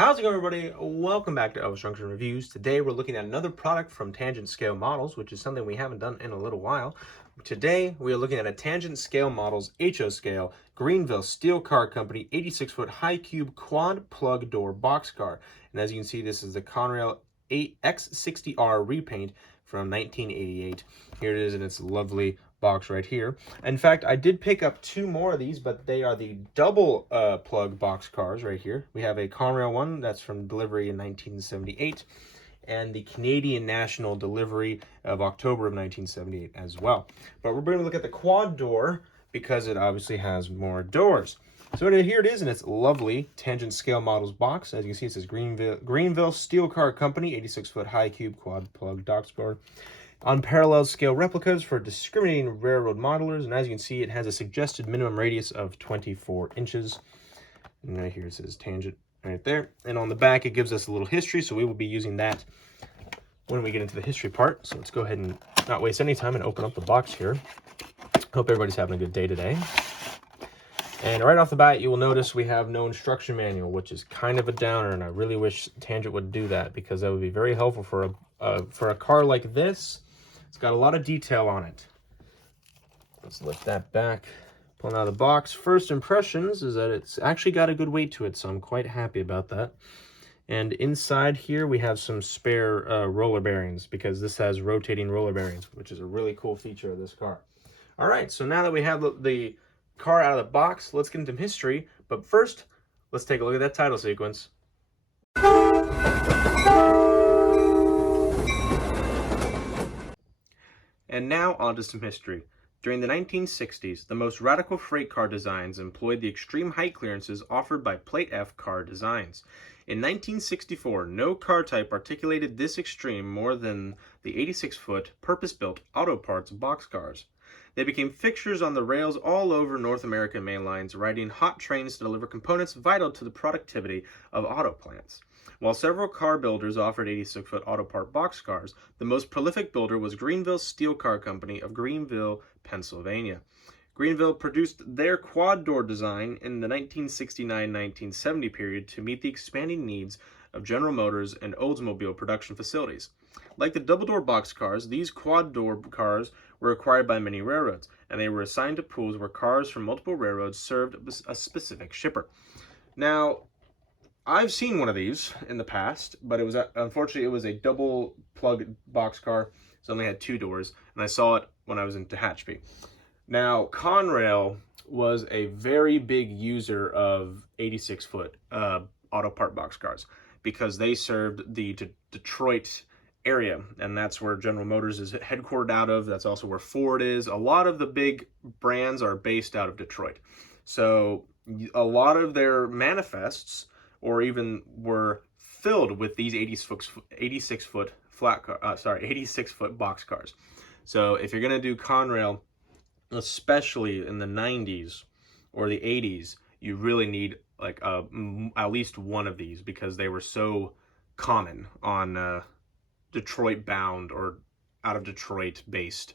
How's it going, everybody? Welcome back to Elvis Junction Reviews. Today we're looking at another product from Tangent Scale Models, which is something we haven't done in a little while. Today we are looking at a Tangent Scale Models HO Scale Greenville Steel Car Company 86-foot high cube quad plug door boxcar. And as you can see, this is the Conrail X60R repaint from 1988. Here it is in its lovely box right here. In fact, I did pick up two more of these, but they are the double plug box cars right here. We have a Conrail one that's from delivery in 1978 and the Canadian National delivery of October of 1978 as well. But we're going to look at the quad door because it obviously has more doors. So here it is in its lovely Tangent Scale Models box. As you can see, it says Greenville Steel Car Company, 86-foot high cube quad plug boxcar. Unparalleled scale replicas for discriminating railroad modelers, and as you can see, it has a suggested minimum radius of 24 inches. And right here it says Tangent right there. And on the back, it gives us a little history, so we will be using that when we get into the history part. So let's go ahead and not waste any time and open up the box here. Hope everybody's having a good day today. And right off the bat, you will notice we have no instruction manual, which is kind of a downer, and I really wish Tangent would do that because that would be very helpful for a car like this. It's got a lot of detail on it. Let's lift that back, pulling out of the box. First impressions is that it's actually got a good weight to it, so I'm quite happy about that. And inside here, we have some spare roller bearings because this has rotating roller bearings, which is a really cool feature of this car. All right, so now that we have the car out of the box, let's get into history. But first, let's take a look at that title sequence. And now on to some history. During the 1960s, the most radical freight car designs employed the extreme height clearances offered by Plate F car designs. In 1964, no car type articulated this extreme more than the 86-foot purpose-built auto parts boxcars. They became fixtures on the rails all over North American main lines, riding hot trains to deliver components vital to the productivity of auto plants. While several car builders offered 86-foot auto part boxcars, the most prolific builder was Greenville Steel Car Company of Greenville, Pennsylvania. Greenville produced their quad door design in the 1969-1970 period to meet the expanding needs of General Motors and Oldsmobile production facilities. Like the double-door boxcars, these quad-door cars were acquired by many railroads, and they were assigned to pools where cars from multiple railroads served a specific shipper. Now, I've seen one of these in the past, but unfortunately it was a double plug boxcar, so it only had two doors, and I saw it when I was in Tehachapi. Now, Conrail was a very big user of 86-foot auto part boxcars because they served the Detroit area, and that's where General Motors is headquartered out of. That's also where Ford is. A lot of the big brands are based out of Detroit. So a lot of their manifests or even were filled with these 86-foot boxcars. So if you're going to do Conrail, especially in the 90s or the 80s, you really need like at least one of these because they were so common on Detroit bound or out of Detroit based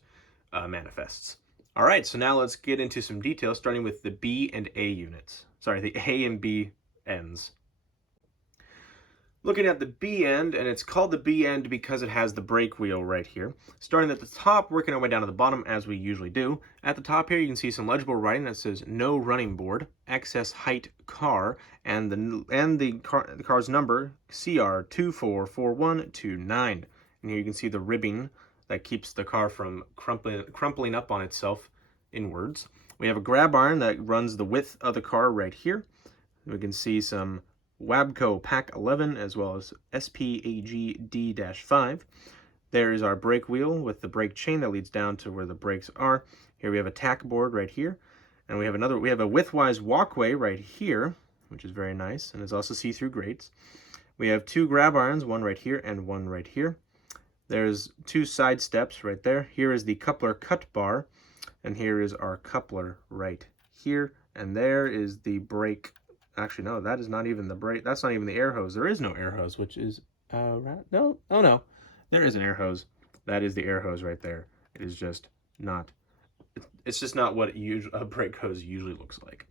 manifests. All right, so now let's get into some details, starting with the B and A units. Sorry, the A and B ends. Looking at the B end, and it's called the B end because it has the brake wheel right here. Starting at the top, working our way down to the bottom as we usually do. At the top here, you can see some legible writing that says no running board, excess height car, and the car's number, CR244129. And here you can see the ribbing that keeps the car from crumpling up on itself inwards. We have a grab iron that runs the width of the car right here. We can see some Wabco Pack 11 as well as SPAG D-5. There is our brake wheel with the brake chain that leads down to where the brakes are. Here we have a tack board right here, and we have a widthwise walkway right here, which is very nice, and it's also see-through grates. We have two grab irons, one right here and one right here. There's two side steps right there. Here is the coupler cut bar, and here is our coupler right here, and there is the brake. Actually, no, that is not even the brake. That's not even the air hose. There is no air hose, which is, no, oh no. There is an air hose. That is the air hose right there. It is just not, it's just not what a brake hose usually looks like.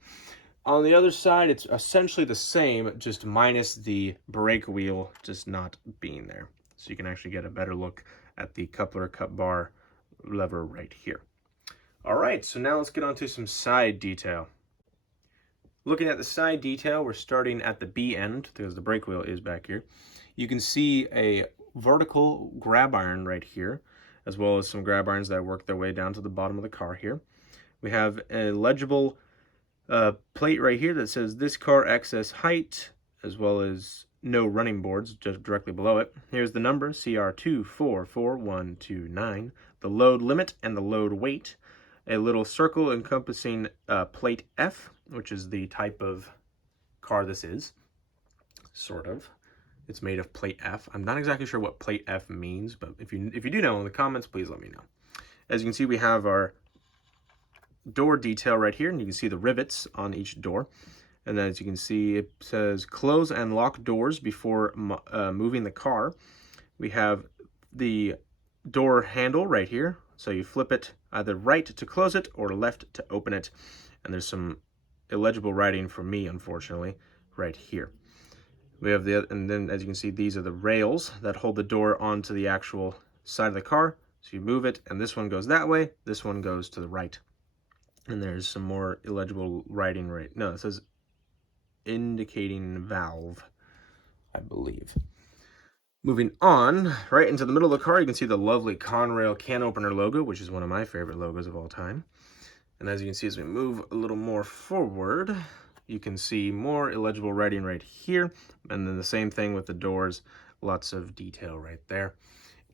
On the other side, it's essentially the same, just minus the brake wheel just not being there. So you can actually get a better look at the coupler cup bar lever right here. All right, so now let's get on to some side detail. Looking at the side detail, we're starting at the B end because the brake wheel is back here. You can see a vertical grab iron right here, as well as some grab irons that work their way down to the bottom of the car here. We have a legible plate right here that says this car excess height, as well as no running boards just directly below it. Here's the number, CR244129, the load limit and the load weight, a little circle encompassing plate F, which is the type of car this is, sort of. It's made of plate F. I'm not exactly sure what plate F means, but if you do know in the comments, please let me know. As you can see, we have our door detail right here, and you can see the rivets on each door. And then as you can see, it says close and lock doors before moving the car. We have the door handle right here, so you flip it either right to close it or left to open it. And there's some illegible writing for me, unfortunately, right here. We have and then as you can see, these are the rails that hold the door onto the actual side of the car. So you move it, and this one goes that way, this one goes to the right. And there's some more illegible writing no, it says indicating valve, I believe. Moving on, right into the middle of the car, you can see the lovely Conrail can opener logo, which is one of my favorite logos of all time. And as you can see, as we move a little more forward, you can see more illegible writing right here. And then the same thing with the doors, lots of detail right there.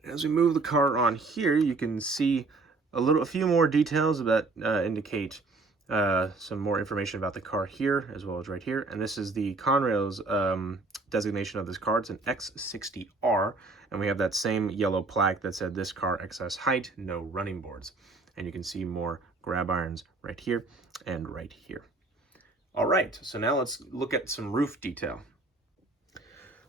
As we move the car on here, you can see a few more details that indicate some more information about the car here, as well as right here. And this is the Conrail's designation of this car. It's an X60R, and we have that same yellow plaque that said this car excess height, no running boards. And you can see more grab irons right here and right here. All right, so now let's look at some roof detail.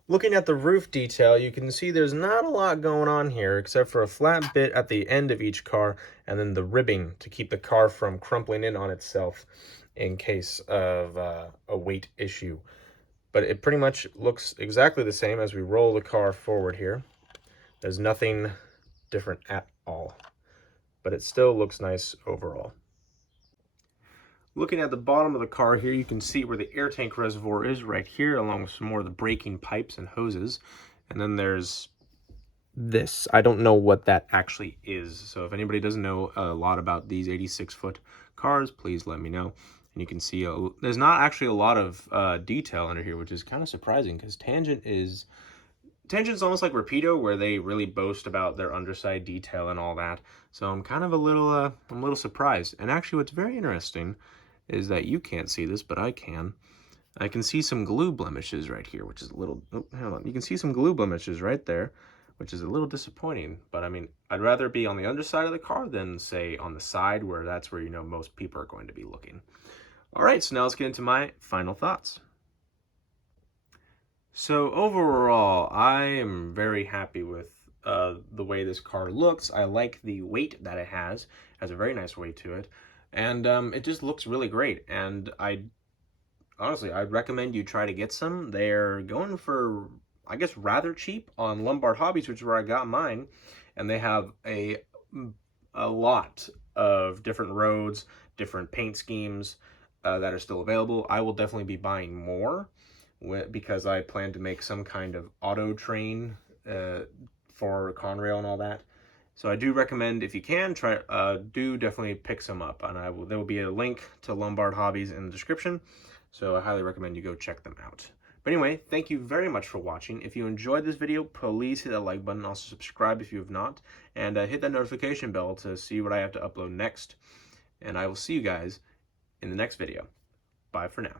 Looking at the roof detail, you can see there's not a lot going on here except for a flat bit at the end of each car and then the ribbing to keep the car from crumpling in on itself in case of a weight issue. But it pretty much looks exactly the same as we roll the car forward here. There's nothing different at all, but it still looks nice overall. Looking at the bottom of the car here, you can see where the air tank reservoir is right here, along with some more of the braking pipes and hoses. And then there's this. I don't know what that actually is. So if anybody doesn't know a lot about these 86-foot cars, please let me know. And you can see there's not actually a lot of detail under here, which is kind of surprising because Tangent's almost like Rapido, where they really boast about their underside detail and all that. So I'm kind of I'm a little surprised. And actually, what's very interesting is that you can't see this, but I can. I can see some glue blemishes right here, which is a little. Oh, hold on. You can see some glue blemishes right there, which is a little disappointing. But I mean, I'd rather be on the underside of the car than say on the side, where that's where most people are going to be looking. All right, so now let's get into my final thoughts. So overall, I am very happy with the way this car looks. I like the weight that it has a very nice weight to it, and it just looks really great. And honestly, I'd recommend you try to get some. They're going for, I guess, rather cheap on Lombard Hobbies, which is where I got mine, and they have a lot of different roads, different paint schemes that are still available. I will definitely be buying more because I plan to make some kind of auto train for Conrail and all that. So I do recommend, if you can, do definitely pick some up. And there will be a link to Lombard Hobbies in the description. So I highly recommend you go check them out. But anyway, thank you very much for watching. If you enjoyed this video, please hit that like button. Also subscribe if you have not. And hit that notification bell to see what I have to upload next. And I will see you guys in the next video. Bye for now.